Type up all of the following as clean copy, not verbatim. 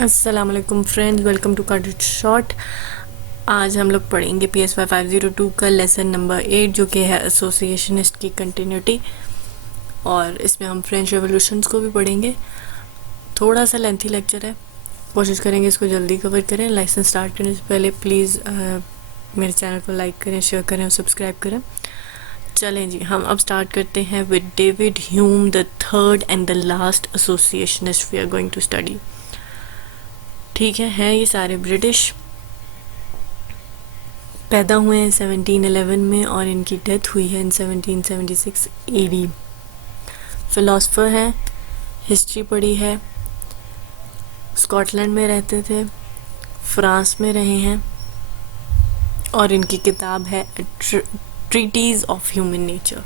अस्सलाम वालेकुम friends, welcome to card short. आज हम लोग पढ़ेंगे PSY 502 का लेसन नंबर 8 जो कि है एसोसिएशनिस्ट की कंटिन्यूटी, और इसमें हम फ्रेंच रेवोल्यूशंस को भी पढ़ेंगे। थोड़ा सा लेंथी लेक्चर है, कोशिश करेंगे इसको जल्दी कवर करें। लेसन स्टार्ट करने से पहले प्लीज़ मेरे चैनल को लाइक करें, शेयर करें और सब्सक्राइब करें। चलें जी, हम अब स्टार्ट करते हैं with David Hume, the third and the last associationist we are going to study. ठीक है ये सारे ब्रिटिश, पैदा हुए हैं 1711 में और इनकी डेथ हुई है इन 1776 AD। फिलोसफर हैं, हिस्ट्री पढ़ी है, स्कॉटलैंड में रहते थे, फ्रांस में रहे हैं, और इनकी किताब है treatise of human nature.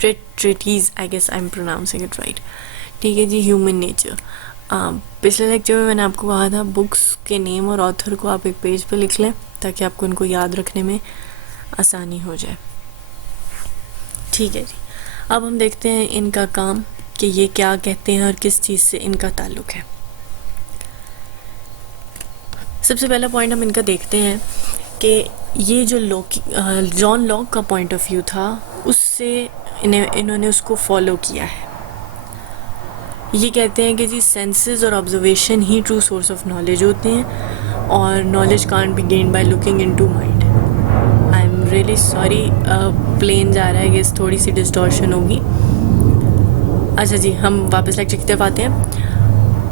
Treatise, I guess I am pronouncing it right. ठीक है जी, ह्यूमन नेचर। पिछले लेक्चर में मैंने आपको कहा था बुक्स के नेम और ऑथर को आप एक पेज पर लिख लें ताकि आपको इनको याद रखने में आसानी हो जाए। ठीक है जी, अब हम देखते हैं इनका काम कि ये क्या कहते हैं और किस चीज़ से इनका ताल्लुक़ है। सबसे पहला पॉइंट हम इनका देखते हैं कि ये जो जॉन लॉक का पॉइंट ऑफ व्यू था उससे इन्होंने उसको फॉलो किया है। ये कहते हैं कि जी सेंसेस और ऑब्जर्वेशन ही ट्रू सोर्स ऑफ नॉलेज होते हैं और knowledge can't be gained by looking into mind. I am really sorry, plane जा रहा है कि थोड़ी सी डिस्टॉर्शन होगी। अच्छा जी, हम वापस लेक्चर की तरफ आते हैं।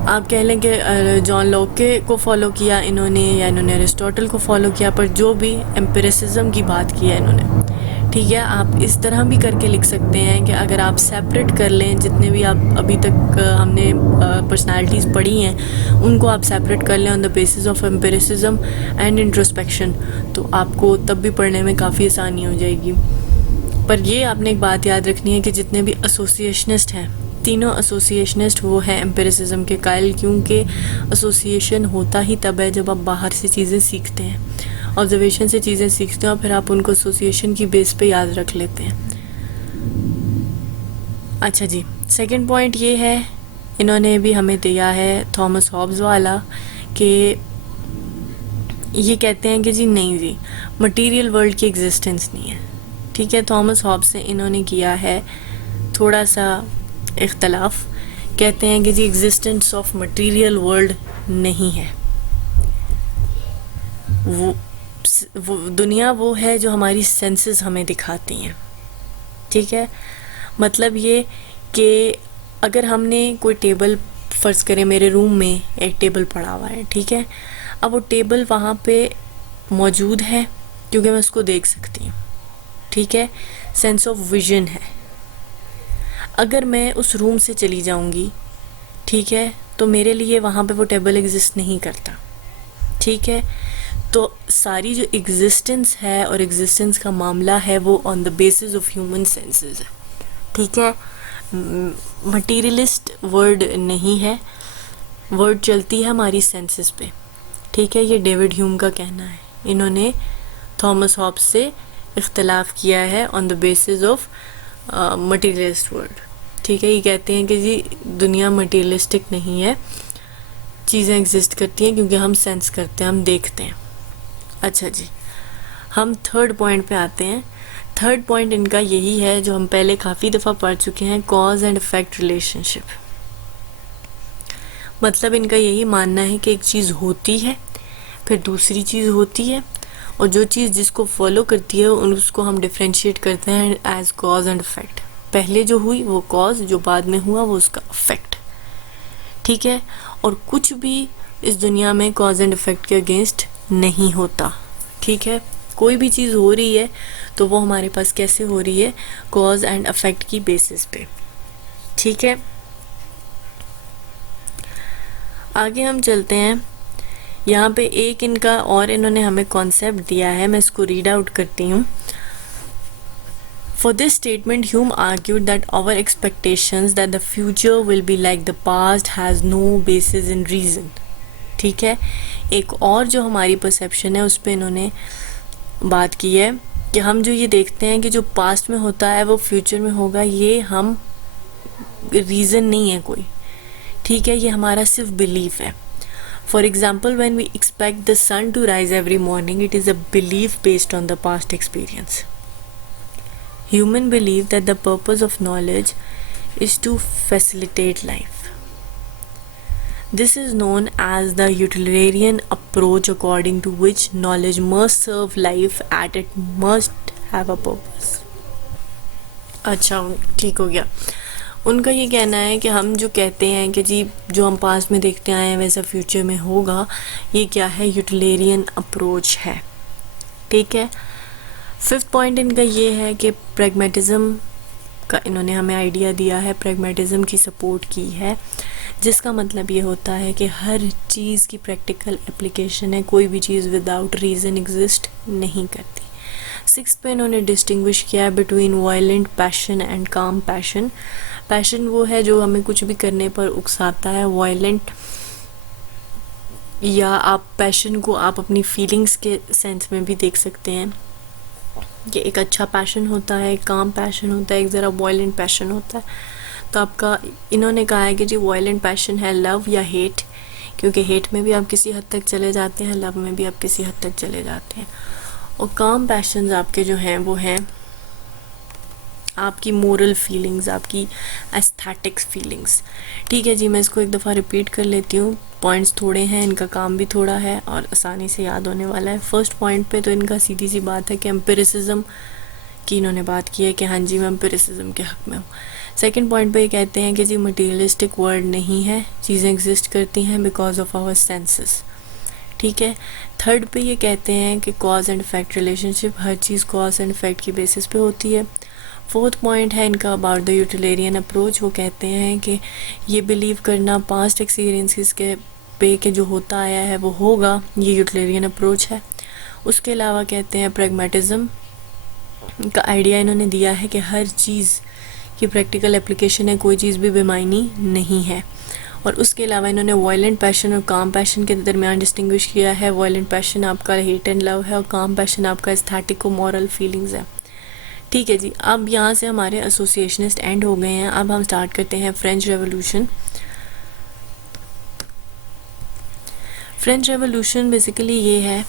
आप कह लें कि जॉन लॉक को फॉलो किया इन्होंने या इन्होंने अरिस्टोटल को फॉलो किया, पर जो भी एम्पिरिसिज्म की बात की है इन्होंने। ठीक है, आप इस तरह भी करके लिख सकते हैं कि अगर आप सेपरेट कर लें जितने भी आप अभी तक हमने पर्सनालिटीज़ पढ़ी हैं उनको आप सेपरेट कर लें on the basis of empiricism and introspection, तो आपको तब भी पढ़ने में काफ़ी आसानी हो जाएगी। पर ये आपने एक बात याद रखनी है कि जितने भी एसोसिएशनिस्ट हैं, तीनों एसोसिएशनिस्ट वो हैं एम्पिरिसिज्म के कायल, क्योंकि एसोसिएशन होता ही तब है जब आप बाहर से चीज़ें सीखते हैं, ऑब्जर्वेशन से चीज़ें सीखते हैं और फिर आप उनको एसोसिएशन की बेस पे याद रख लेते हैं। अच्छा जी, सेकंड पॉइंट ये है, इन्होंने भी हमें दिया है थॉमस हॉब्स वाला, कि ये कहते हैं कि जी नहीं जी, मटेरियल वर्ल्ड की एग्जिस्टेंस नहीं है। ठीक है, थॉमस हॉब्स से इन्होंने किया है थोड़ा सा इख्तलाफ। कहते हैं कि जी एग्जिस्टेंस ऑफ मटेरियल वर्ल्ड नहीं है, वो दुनिया वो है जो हमारी सेंसेस हमें दिखाती हैं। ठीक है, मतलब ये कि अगर हमने कोई टेबल, फ़र्ज़ करें मेरे रूम में एक टेबल पड़ा हुआ है, ठीक है, अब वो टेबल वहाँ पे मौजूद है क्योंकि मैं उसको देख सकती हूँ। ठीक है, सेंस ऑफ विजन है। अगर मैं उस रूम से चली जाऊँगी, ठीक है, तो मेरे लिए वहाँ पे वो टेबल एग्जिस्ट नहीं करता। ठीक है, तो सारी जो एग्जिस्टेंस है और एग्जिस्टेंस का मामला है वो on the basis of human senses है। ठीक है, मटीरियलिस्ट वर्ड नहीं है, वर्ड चलती है हमारी सेंसेस पे। ठीक है, ये डेविड ह्यूम का कहना है। इन्होंने थॉमस हॉब्स से इख्तलाफ किया है on the basis of materialist word. ठीक है, ये कहते हैं कि जी दुनिया मटीरियलिस्टिक नहीं है, चीज़ें एग्जिस्ट करती हैं क्योंकि हम सेंस करते हैं, हम देखते हैं। अच्छा जी, हम थर्ड पॉइंट पे आते हैं। थर्ड पॉइंट इनका यही है जो हम पहले काफ़ी दफ़ा पढ़ चुके हैं, कॉज एंड इफेक्ट रिलेशनशिप। मतलब इनका यही मानना है कि एक चीज़ होती है, फिर दूसरी चीज़ होती है, और जो चीज़ जिसको फॉलो करती है उसको हम डिफ्रेंशिएट करते हैं एज कॉज एंड इफेक्ट। पहले जो हुई वो कॉज, जो बाद में हुआ वो उसका इफेक्ट। ठीक है, और कुछ भी इस दुनिया में कॉज एंड इफेक्ट के अगेंस्ट नहीं होता। ठीक है, कोई भी चीज़ हो रही है तो वो हमारे पास कैसे हो रही है, कॉज एंड इफेक्ट की बेसिस पे। ठीक है, आगे हम चलते हैं। यहाँ पे एक इनका और इन्होंने हमें कॉन्सेप्ट दिया है, मैं इसको रीड आउट करती हूँ। For this statement, Hume argued that our expectations that the future will be like the past has no basis in reason. ठीक है, एक और जो हमारी परसेप्शन है उस पर इन्होंने बात की है कि हम जो ये देखते हैं कि जो पास्ट में होता है वो फ्यूचर में होगा, ये हम रीज़न नहीं है कोई। ठीक है, ये हमारा सिर्फ बिलीफ है। For example, when we expect the sun to rise every morning, it is a belief based on the past experience. Human believe that the purpose of knowledge is to facilitate life. This is known as the utilitarian approach, according to which knowledge must serve life and it must have a purpose. अच्छा, ठीक हो गया. उनका ये कहना है कि हम जो कहते हैं कि जी जो हम पास्ट में देखते आए हैं वैसा फ्यूचर में होगा, ये क्या है, यूटिलिटेरियन अप्रोच है. ठीक है. फिफ्थ पॉइंट इनका ये है कि प्रैग्मेटिज्म का इन्होंने हमें आइडिया दिया है, प्रैग्मेटिज्म की सपोर्ट की है, जिसका मतलब ये होता है कि हर चीज़ की प्रैक्टिकल एप्लीकेशन है, कोई भी चीज़ विदाउट रीज़न एग्जिस्ट नहीं करती. सिक्स्थ पे इन्होंने डिस्टिंग्विश किया है बिटवीन वायलेंट पैशन एंड काम पैशन. पैशन वो है जो हमें कुछ भी करने पर उकसाता है. वायलेंट या आप पैशन को आप अपनी फीलिंग्स के सेंस में भी देख सकते हैं कि एक अच्छा पैशन होता है, एक काम पैशन होता है, एक ज़रा वायलेंट पैशन होता है. तो आपका इन्होंने कहा है कि जी वायलेंट पैशन है लव या हेट, क्योंकि हेट में भी आप किसी हद तक चले जाते हैं, लव में भी आप किसी हद तक चले जाते हैं. और काम पैशंस आपके जो हैं वो हैं आपकी मोरल फीलिंग्स, आपकी एस्थेटिक्स फीलिंग्स. ठीक है जी, मैं इसको एक दफ़ा रिपीट कर लेती हूँ. पॉइंट्स थोड़े हैं, इनका काम भी थोड़ा है और आसानी से याद होने वाला है. फर्स्ट पॉइंट पे तो इनका सीधी सी बात है कि एम्पिरिसिज्म की इन्होंने बात की है कि हाँ जी मैं एम्पिरिसिज्म के हक़ में हूँ. सेकंड पॉइंट पे ये कहते हैं कि जी मटीरियलिस्टिक वर्ल्ड नहीं है, चीज़ें एग्जिस्ट करती हैं बिकॉज ऑफ आवर सेंसेस. ठीक है. थर्ड पे ये कहते हैं कि cause and effect relationship, her cheese cause and effect की बेसिस पे होती है. फोर्थ पॉइंट है इनका अबाउट द यूटिलिटेरियन अप्रोच. वो कहते हैं कि ये बिलीव करना पास्ट एक्सपीरियंसेस के पे के जो होता आया है वो होगा, ये यूटिलिटेरियन अप्रोच है. उसके अलावा कहते हैं प्रैग्मेटिज्म का आइडिया इन्होंने दिया है कि हर चीज़ की प्रैक्टिकल एप्लीकेशन है, कोई चीज़ भी बेमायनी नहीं है. और उसके अलावा इन्होंने वायलेंट पैशन और काम पैशन के दरमियान डिस्टिंग्विश किया है. वायलेंट पैशन आपका हेट एंड लव है और काम पैशन आपका एस्थेटिक और मॉरल फीलिंग्स है. ठीक है जी, अब यहाँ से हमारे एसोसिएशनिस्ट एंड हो गए हैं. अब हम स्टार्ट करते हैं French revolution. French revolution basically ये है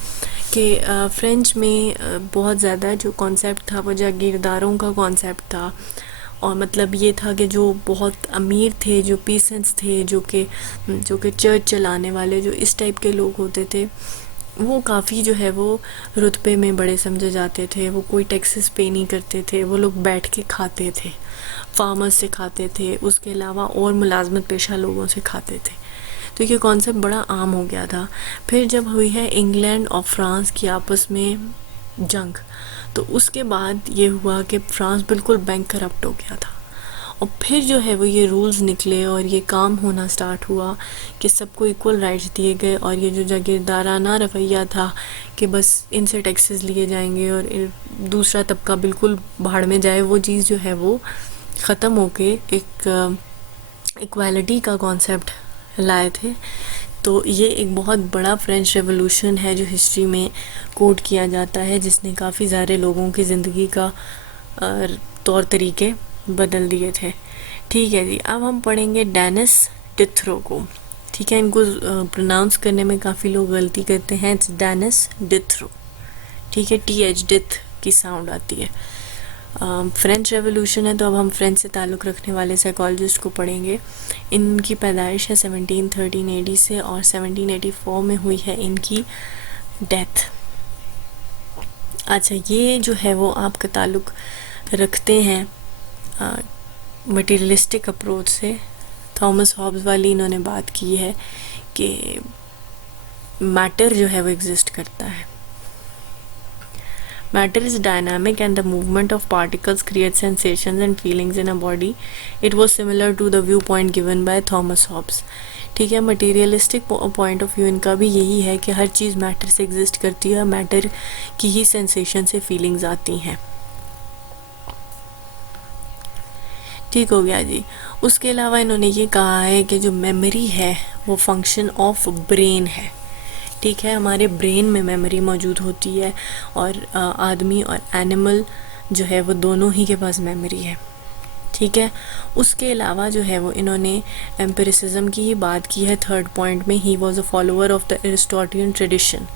कि फ्रेंच में बहुत ज़्यादा जो कॉन्सेप्ट था वो जागीरदारों का कॉन्सेप्ट था. और मतलब ये था कि जो बहुत अमीर थे, जो पीसेंट्स थे, जो कि चर्च चलाने वाले, जो इस टाइप के लोग होते थे, वो काफ़ी जो है वो रुतबे में बड़े समझे जाते थे. वो कोई टैक्सेस पे नहीं करते थे, वो लोग बैठ के खाते थे, फार्मर्स से खाते थे, उसके अलावा और मुलाजमत पेशा लोगों से खाते थे. तो ये कॉन्सेप्ट बड़ा आम हो गया था. फिर जब हुई है इंग्लैंड और फ्रांस की आपस में जंग, तो उसके बाद ये हुआ कि फ्रांस बिल्कुल बैंक करप्ट हो गया था. और फिर जो है वो ये रूल्स निकले और ये काम होना स्टार्ट हुआ कि सबको इक्वल राइट्स दिए गए. और ये जो जागीरदाराना रवैया था कि बस इनसे टैक्सेस लिए जाएंगे और दूसरा तबका बिल्कुल भाड़ में जाए, वो चीज़ जो है वो ख़त्म होके एक इक्वालिटी का कॉन्सेप्ट लाए थे. तो ये एक बहुत बड़ा फ्रेंच रेवोल्यूशन है जो हिस्ट्री में कोट किया जाता है, जिसने काफ़ी सारे लोगों की ज़िंदगी का तौर तरीके बदल दिए थे. ठीक है जी, अब हम पढ़ेंगे डेनिस डिथ्रो को. ठीक है, इनको प्रोनाउंस करने में काफ़ी लोग गलती करते हैं. It's Denis Diderot. ठीक है, TH डिथ की साउंड आती है. फ्रेंच रेवोल्यूशन है तो अब हम फ्रेंच से ताल्लुक़ रखने वाले साइकोलॉजिस्ट को पढ़ेंगे. इनकी पैदाइश है 1713 AD से और 1784 में हुई है इनकी डेथ. अच्छा, ये जो है वो आपका ताल्लुक़ रखते हैं मटीरियलिस्टिक अप्रोच से. थॉमस हॉब्स वाली इन्होंने बात की है कि मैटर जो है वो एग्जिस्ट करता है. Matter is dynamic and the movement of particles creates sensations and feelings in a body. It was similar to the viewpoint given by Thomas Hobbes. ठीक है, मटीरियलिस्टिक पॉइंट ऑफ व्यू इनका भी यही है कि हर चीज़ मैटर से एग्जिस्ट करती है, मैटर की ही सेंसेशन से फीलिंग्स आती हैं. ठीक हो गया जी. उसके अलावा इन्होंने ये कहा है कि जो मेमोरी है वो फंक्शन ऑफ ब्रेन है. ठीक है, हमारे ब्रेन में मेमोरी मौजूद होती है और आदमी और एनिमल जो है वो दोनों ही के पास मेमोरी है. ठीक है। उसके अलावा जो है वो इन्होंने एम्पिरिसिज्म की ही बात की है थर्ड पॉइंट में। He was a follower of the Aristotelian tradition,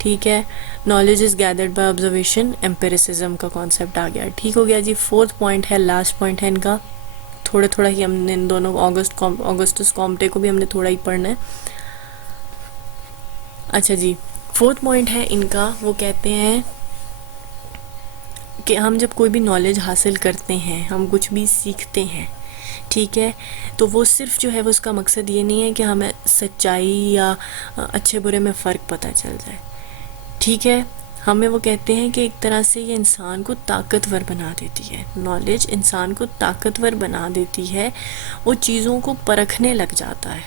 ठीक है। Knowledge is gathered by observation, empiricism का कॉन्सेप्ट आ गया, ठीक हो गया जी। फोर्थ पॉइंट है, लास्ट पॉइंट है इनका, थोड़ा ही हमने इन दोनों ऑगस्टस कॉम्टे को भी हमने थोड़ा ही पढ़ना है। अच्छा जी, फोर्थ पॉइंट है इनका, वो कहते हैं कि हम जब कोई भी नॉलेज हासिल करते हैं, हम कुछ भी सीखते हैं, ठीक है, तो वो सिर्फ जो है वो उसका मकसद ये नहीं है कि हमें सच्चाई या अच्छे बुरे में फ़र्क पता चल जाए, ठीक है। हमें वो कहते हैं कि एक तरह से ये इंसान को ताकतवर बना देती है, नॉलेज इंसान को ताकतवर बना देती है। वो चीज़ों को परखने लग जाता है,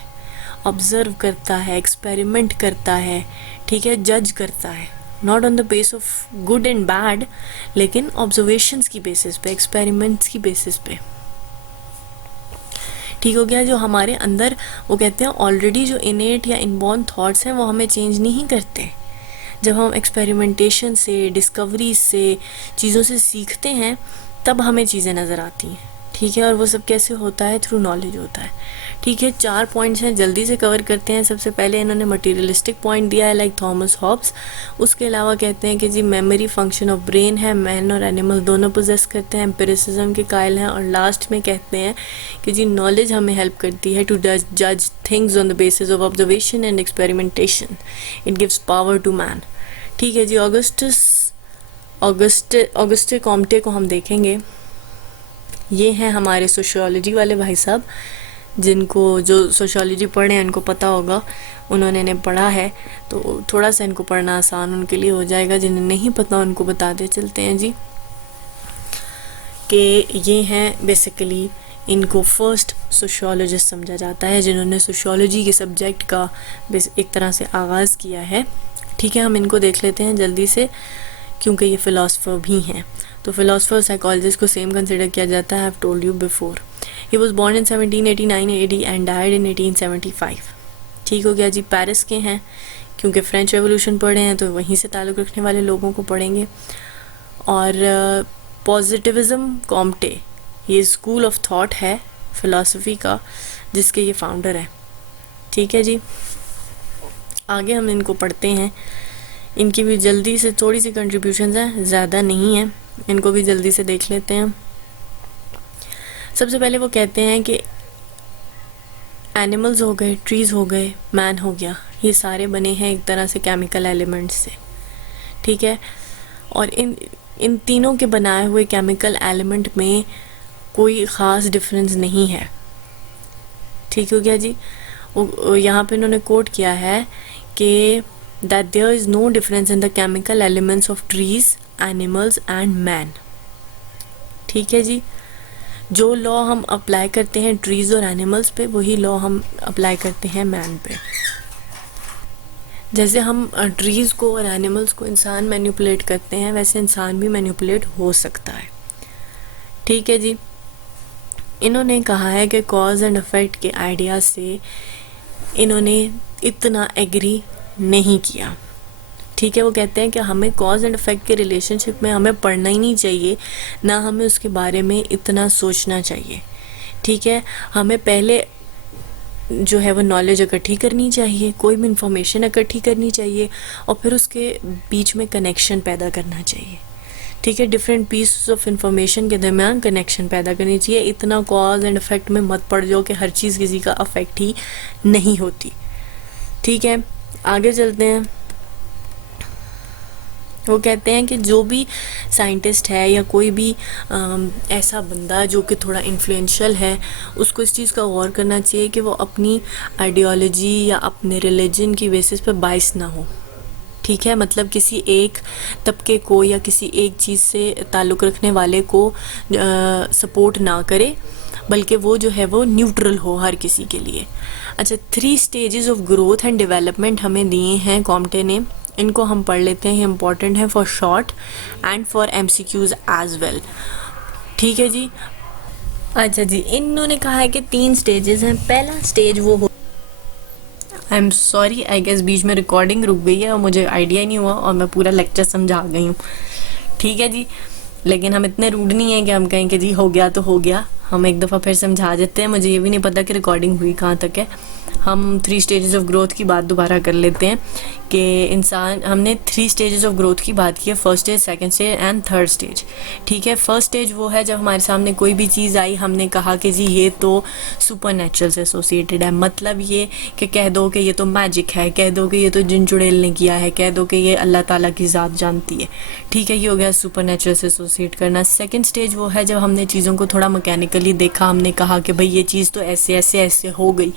ऑब्ज़र्व करता है, एक्सपेरिमेंट करता है, ठीक है, जज करता है, not on the base of good and bad, लेकिन ऑब्जर्वेशंस की बेसिस पे, एक्सपेरिमेंट्स की बेसिस पे, ठीक हो गया। जो हमारे अंदर वो कहते हैं ऑलरेडी जो इनेट या इनबॉर्न थॉट्स हैं वो हमें चेंज नहीं करते। जब हम एक्सपेरिमेंटेशन से, डिस्कवरी से, चीज़ों से सीखते हैं तब हमें चीज़ें नज़र आती हैं, ठीक है। और वो सब कैसे होता है? थ्रू नॉलेज होता है, ठीक है। 4 पॉइंट्स हैं, जल्दी से कवर करते हैं। सबसे पहले इन्होंने मटीरियलिस्टिक पॉइंट दिया है लाइक थॉमस हॉब्स। उसके अलावा कहते हैं कि जी मेमोरी फंक्शन ऑफ ब्रेन है, मैन और एनिमल दोनों पोजेस करते हैं, एम्पिरिसिज्म के कायल हैं। और लास्ट में कहते हैं कि जी नॉलेज हमें हेल्प करती है टू जज things on the basis of observation and experimentation, it gives power to man, ठीक है जी। ऑगस्टे कॉम्टे को हम देखेंगे। ये हैं हमारे सोशियोलॉजी वाले भाई साहब, जिनको जो सोशियोलॉजी पढ़े हैं उनको पता होगा, उन्होंने इन्हें पढ़ा है तो थोड़ा सा इनको पढ़ना आसान उनके लिए हो जाएगा। जिन्हें नहीं पता उनको बताते चलते हैं जी कि ये हैं बेसिकली, इनको फर्स्ट सोशियोलॉजिस्ट समझा जाता है जिन्होंने सोशियोलॉजी के सब्जेक्ट का एक तरह से आगाज़ किया है, ठीक है। हम इनको देख लेते हैं जल्दी से क्योंकि ये फ़िलासफ़र भी हैं। तो फ़िलासफ़र साइकोलॉजिस्ट को सेम कंसिडर किया जाता है, I have told you before. He was born in 1789 AD and died in 1875, ठीक हो गया जी। पेरिस के हैं, क्योंकि फ्रेंच रेवोल्यूशन पढ़े हैं तो वहीं से ताल्लुक़ रखने वाले लोगों को पढ़ेंगे। और पॉजिटिविज़म कॉम्टे, ये स्कूल ऑफ थॉट है फ़िलासफ़ी का जिसके ये फाउंडर है, ठीक है जी। आगे हम इनको पढ़ते हैं। इनकी भी जल्दी से थोड़ी सी कंट्रीब्यूशंस हैं, ज़्यादा नहीं है, इनको भी जल्दी से देख लेते हैं। सबसे पहले वो कहते हैं कि एनिमल्स हो गए, ट्रीज़ हो गए, मैन हो गया, ये सारे बने हैं एक तरह से केमिकल एलिमेंट्स से, ठीक है। और इन तीनों के बनाए हुए केमिकल एलिमेंट में कोई ख़ास डिफरेंस नहीं है, ठीक हो गया जी। यहाँ पे इन्होंने कोट किया है कि that there is no difference in the chemical elements of trees, animals and man, ठीक है जी। जो लॉ हम अप्लाई करते हैं ट्रीज़ और एनिमल्स पे, वही लॉ हम अप्लाई करते हैं मैन पे। जैसे हम ट्रीज़ को और एनिमल्स को इंसान मैनिपुलेट करते हैं, वैसे इंसान भी मैनिपुलेट हो सकता है, ठीक है जी। इन्होंने कहा है कि कॉज एंड इफ़ेक्ट के आइडिया से इन्होंने इतना एग्री नहीं किया, ठीक है। वो कहते हैं कि हमें कॉज एंड इफ़ेक्ट के रिलेशनशिप में हमें पढ़ना ही नहीं चाहिए, ना हमें उसके बारे में इतना सोचना चाहिए, ठीक है। हमें पहले जो है वो नॉलेज इकट्ठी करनी चाहिए, कोई भी इंफॉर्मेशन इकट्ठी करनी चाहिए और फिर उसके बीच में कनेक्शन पैदा करना चाहिए, ठीक है। डिफरेंट पीस ऑफ इंफॉर्मेशन के दरमियान कनेक्शन पैदा करनी चाहिए। इतना कॉज एंड इफ़ेक्ट में मत पड़ जाओ कि हर चीज़ किसी का अफेक्ट ही नहीं होती, ठीक है। आगे चलते हैं। वो कहते हैं कि जो भी साइंटिस्ट है या कोई भी ऐसा बंदा जो कि थोड़ा इन्फ्लुएंशियल है, उसको इस चीज़ का गौर करना चाहिए कि वो अपनी आइडियोलॉजी या अपने रिलीजन की बेसिस पे बाइस ना हो, ठीक है। मतलब किसी एक तबके को या किसी एक चीज़ से ताल्लुक़ रखने वाले को सपोर्ट ना करे, बल्कि वो जो है वो न्यूट्रल हो हर किसी के लिए। अच्छा, 3 stages of growth and development हमें दिए हैं कॉम्टे ने, इनको हम पढ़ लेते हैं, इम्पॉर्टेंट है for short and for MCQs as well, ठीक है जी। अच्छा जी, इन्होंने कहा है कि 3 स्टेजेस हैं। पहला स्टेज वो हो, I am sorry, I guess बीच में रिकॉर्डिंग रुक गई है और मुझे आइडिया ही नहीं हुआ और मैं पूरा लेक्चर समझा गई हूँ, ठीक है जी। लेकिन हम इतने रूड नहीं हैं कि हम कहें कि जी हो गया तो हो गया, हम एक दफ़ा फिर समझा देते हैं। मुझे ये भी नहीं पता कि रिकॉर्डिंग हुई कहाँ तक है। हम 3 स्टेजेस ऑफ ग्रोथ की बात दोबारा कर लेते हैं कि इंसान, हमने 3 स्टेजेस ऑफ ग्रोथ की बात की है, first stage, second stage and third stage. ठीक है, फर्स्ट स्टेज वो है जब हमारे सामने कोई भी चीज़ आई, हमने कहा कि जी ये तो सुपर नेचुरल से एसोसिएटेड है, मतलब ये कि कह दो कि ये तो मैजिक है, कह दो कि ये तो जिन चुड़ैल ने किया है, कह दो कि ये अल्लाह ताला की ज़ात जानती है। ठीक है, ये हो गया सुपर नेचुरल से एसोसिएट करना। सेकंड स्टेज वो है जब हमने चीज़ों को थोड़ा मैकेनिकली देखा, हमने कहा कि भाई ये चीज़ तो ऐसे ऐसे ऐसे हो गई,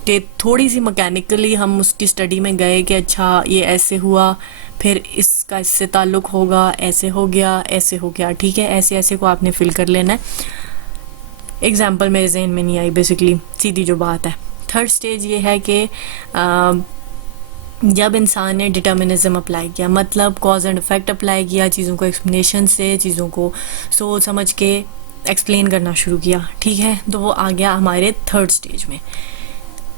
कि थोड़ी सी मैकेनिकली हम उसकी स्टडी में गए कि अच्छा ये ऐसे हुआ, फिर इसका इससे ताल्लुक़ होगा, ऐसे हो गया, ऐसे हो गया। ठीक है, ऐसे ऐसे को आपने फिल कर लेना है। एग्जाम्पल मेरे जहन में नहीं आई, बेसिकली सीधी जो बात है। थर्ड स्टेज ये है कि जब इंसान ने डिटर्मिनिज्म अप्लाई किया, मतलब कॉज एंड इफ़ेक्ट अप्लाई किया, चीज़ों को एक्सप्लेनेशन से, चीज़ों को सोच समझ के एक्सप्लेन करना शुरू किया। ठीक है, तो वो आ गया हमारे थर्ड स्टेज में।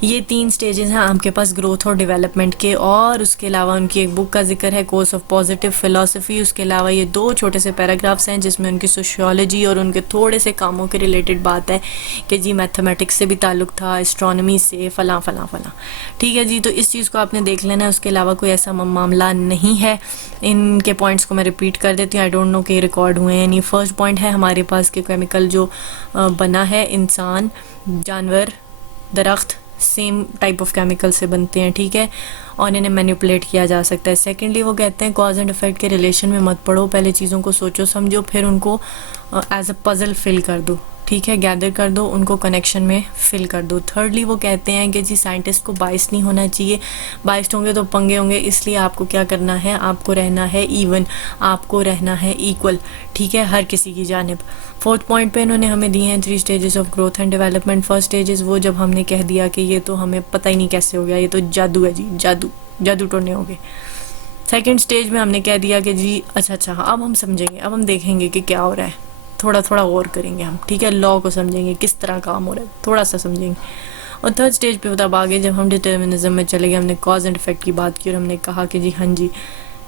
ये 3 स्टेजेस हैं आपके पास ग्रोथ और डेवलपमेंट के, और उसके अलावा उनकी एक बुक का जिक्र है, कोर्स ऑफ पॉजिटिव फ़िलासफ़ी। उसके अलावा ये 2 छोटे से पैराग्राफ्स हैं जिसमें उनकी सोशियोलॉजी और उनके थोड़े से कामों के रिलेटेड बात है कि जी मैथमेटिक्स से भी ताल्लुक़ था, एस्ट्रोनॉमी से, फ़लाँ फ़लाँ फ़लाँ। ठीक है जी, तो इस चीज़ को आपने देख लेना है। उसके अलावा कोई ऐसा मामला नहीं है। इनके पॉइंट्स को मैं रिपीट कर देती हूँ, आई डोंट नो कि रिकॉर्ड हुए हैं नहीं। फर्स्ट पॉइंट है हमारे पास कि केमिकल जो बना है, इंसान, जानवर, दरख्त सेम टाइप ऑफ केमिकल से बनते हैं। ठीक है, और इन्हें मैनिपुलेट किया जा सकता है। सेकेंडली वो कहते हैं कॉज एंड इफेक्ट के रिलेशन में मत पढ़ो, पहले चीज़ों को सोचो समझो, फिर उनको एज अ पजल फिल कर दो। ठीक है, गैदर कर दो, उनको कनेक्शन में फिल कर दो। थर्डली वो कहते हैं कि जी साइंटिस्ट को बाइस नहीं होना चाहिए, बाइस्ड होंगे तो पंगे होंगे, इसलिए आपको क्या करना है, आपको रहना है इवन, आपको रहना है इक्वल। ठीक है, हर किसी की जानिब। फोर्थ पॉइंट पे इन्होंने हमें दिए हैं 3 stages of growth and development. First stages वो जब हमने कह दिया कि ये तो हमें पता ही नहीं कैसे हो गया, ये तो जादू है जी, जादू जादू टोने हो गए। सेकेंड स्टेज में हमने कह दिया कि जी अच्छा अब हम समझेंगे, अब हम देखेंगे कि क्या हो रहा है, थोड़ा थोड़ा और करेंगे हम। ठीक है, लॉ को समझेंगे, किस तरह काम हो रहा है, थोड़ा सा समझेंगे। और थर्ड स्टेज पे तब आगे जब हम डिटर्मिनिज्म में चले गए, हमने कॉज एंड इफेक्ट की बात की और हमने कहा कि जी हाँ जी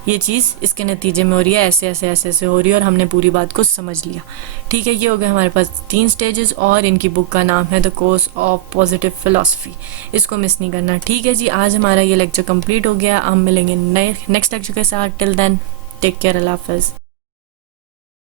ये चीज़ इसके नतीजे में हो रही है, ऐसे ऐसे ऐसे ऐसे हो रही है, और हमने पूरी बात को समझ लिया। ठीक है, ये हो गया हमारे पास 3 स्टेजेस, और इनकी बुक का नाम है the course of positive philosophy. इसको मिस नहीं करना। ठीक है जी, आज हमारा ये लेक्चर कंप्लीट हो गया। हम मिलेंगे नेक्स्ट लेक्चर के साथ। टिल देन टेक केयर, अल्लाह हाफ़िज़।